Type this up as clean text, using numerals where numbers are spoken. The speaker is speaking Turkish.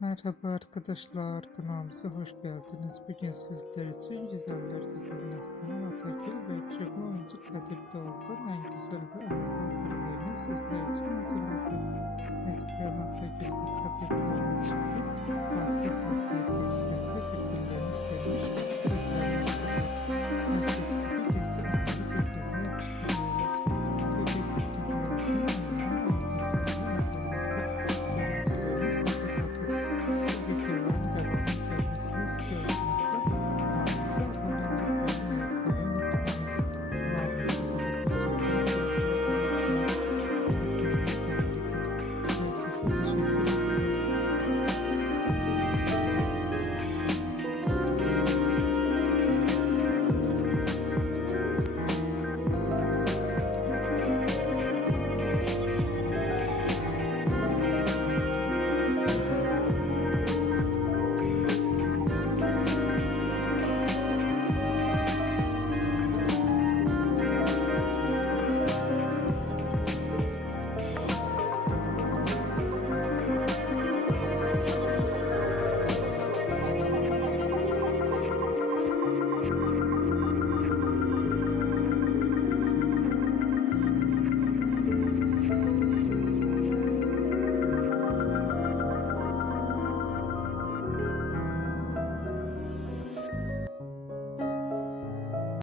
Merhaba arkadaşlar, kanalımıza hoş geldiniz. Bugün sizler için Güzeller Güzel Nesli'nin Atagül ve ekşi oyuncu Kadir Doğulu'dan en güzel ve en özel karelerini sizler için hazırladım. Neslihan Atagül ve Kadir Doğulu çifti Fatih Adliye dizisinde birbirlerini sevmiş